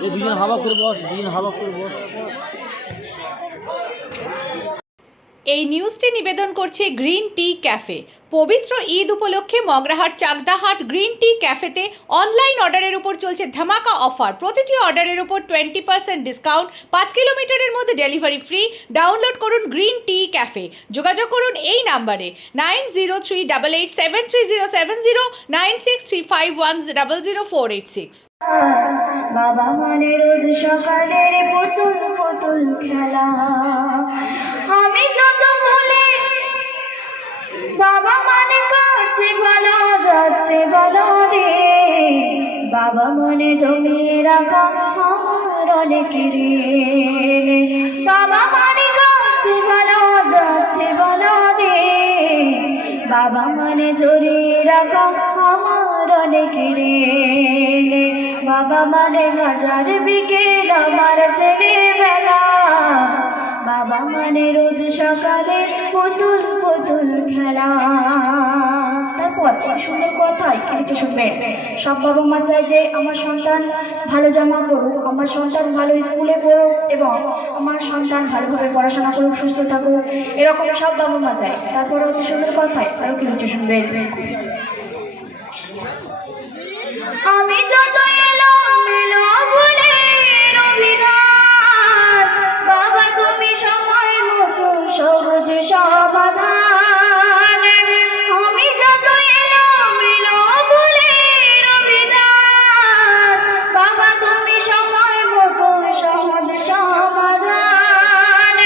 দুজন হাওয়া করে বস, দুজন হাওয়া করে বস। এই নিউজটি নিবেদন করছে গ্রিন টি ক্যাফে। পবিত্র ঈদ উপলক্ষে মগরাহাট চাকদাহাট গ্রিন টি ক্যাফেতে অনলাইন অর্ডারের উপর চলছে ধামাকা অফার। প্রতিটি অর্ডারের উপর 20% ডিসকাউন্ট, 5 কিলোমিটারের মধ্যে ডেলিভারি ফ্রি। ডাউনলোড করুন গ্রিন টি ক্যাফে। যোগাযোগ করুন এই নাম্বারে 9038873070, 9635100486। বাবা মানে রোজ সকালের পুতুল পুতুল খেলা, আমি যত বলে বাবা মানে কাছে ভালো যাচ্ছে ভালো রে। বাবা মানে জমিয়ে রাখা আমার অনেক রে, বাবা মানে কাছে ভালো যাচ্ছে ভালো রে। বাবা মানে জড়িয়ে রাখা আমার অনেক রে। বাবা মানে হাজার বিকেল আমার ছেলেবেলা, বাবা মানে রোজ সকালে পুতুল পুতুল খেলা। তারপর সুন্দর কথাই কিন্তু শুনবে। সব বাবা মা চায় যে আমার সন্তান ভালো জামা পড়ুক, আমার সন্তান ভালো স্কুলে পড়ুক এবং আমার সন্তান ভালোভাবে পড়াশোনা করুক, সুস্থ থাকুক, এরকম সব বাবা মা চায়। তারপর অতি সুন্দর কথাই আরো কি হচ্ছে শুনবে। আমি যত এলো মেলো বলে রবিবার, বাবা তুমি সময় মতো সহজ সমাধান। আমি যত এলো মেলো বলে রবিবার, বাবা তুমি সময় মতো সহজ সমাধান।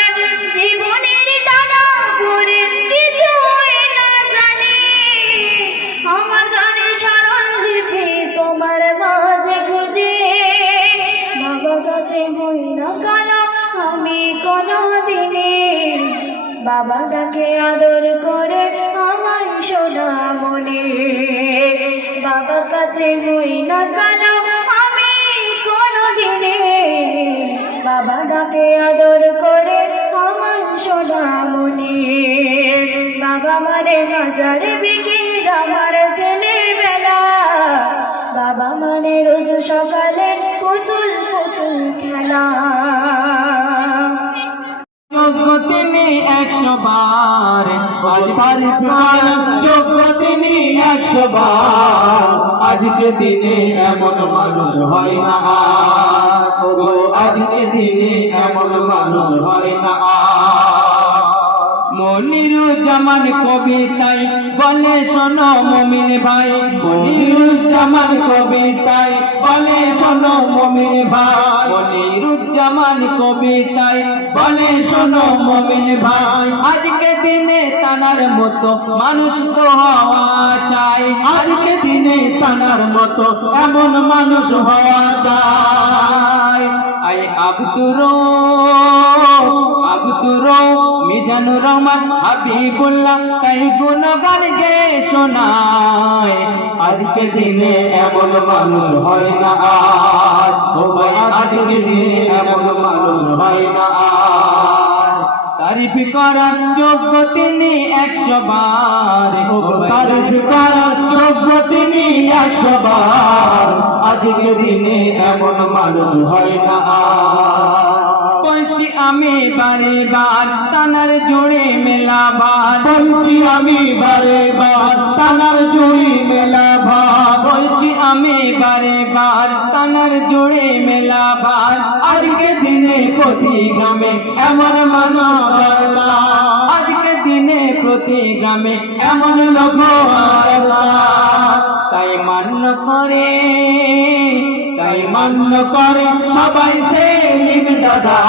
জীবনের টানা পড়ে কিছুই না জানি, আমার গানের স্মরণ লিপি তোমার মাঝে খুঁজে। বাবার কাছে হই না কালো আমি কোনো দিনে, বাবা ডাকে আদর করে আমার সোনা মনে। বাবার কাছে হই না কালো আমি কোনো দিনে, বাবা ডাকে আদর করে আমার সোনা মনে। বাবা মানে হাজার বিকেল আমার ছেলেবেলা, বাবা মানে রোজ সকালে পুতুল পুতুল খেলা। যোগ্য তিনি 100 বার, আজ তারিখ যোগ্য তিনি 100 বার। আজকে দিনে এমন মানুষ হয় না, আজকে দিনে এমন মানুষ হয় না। মনিরুজ্জামান কবিতায় বলে শোনো মুমিন ভাই, মনিরুজ্জামান কবিতায় বলে শোনো মুমিন ভাই, মনিরুজ্জামান কবিতায় বলে শোনো মুমিন ভাই। আজকে দিনে তানার মতো মানুষ তো হওয়া চাই, আজকে দিনে তানার মতো এমন মানুষ হওয়া চাই। আই আব্দুর মিজানুর রহমান হাবিবুল্লাহ তাই গুণগান গে শোনায়। আজকে দিনে এমন মানুষ হয় না আজ, ও ভাই আজকে দিনে এমন মানুষ হয় না আজ। তারিফ করার যোগ্য তিনি 100 বার, তারিফ করার যোগ্য তিনি 100 বার। আজকে দিনে এমন মানুষ হয় না আজ। বলছি আমি বারে বার তানার জুড়ে মেলাবার, বলছি আমি বারে বার তানার জুড়ে মেলাবার, বলছি আমি বারে বার তানার জুড়ে মেলাবার। আজকে দিনে প্রতি গ্রামে এমন মানুষ, আজকে দিনে প্রতি গ্রামে এমন লোক, তাই মান্য করে, তাই মান্য করে সবাই সেলিম দাদা,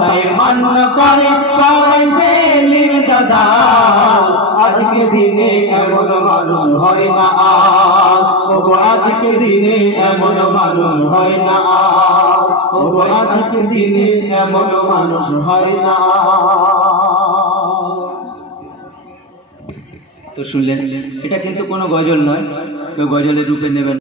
তাই মান্য করে সবাই সেলিম দাদা। আজকে দিনে এমন মানুষ হয় না আজ, আজকে দিনে এমন মানুষ হয় না আজ, আজকে দিনে এমন মানুষ হয় না। তো শুনলেন, এটা কিন্তু কোনো গজল নয়, কেউ গজলের রূপে নেবেন।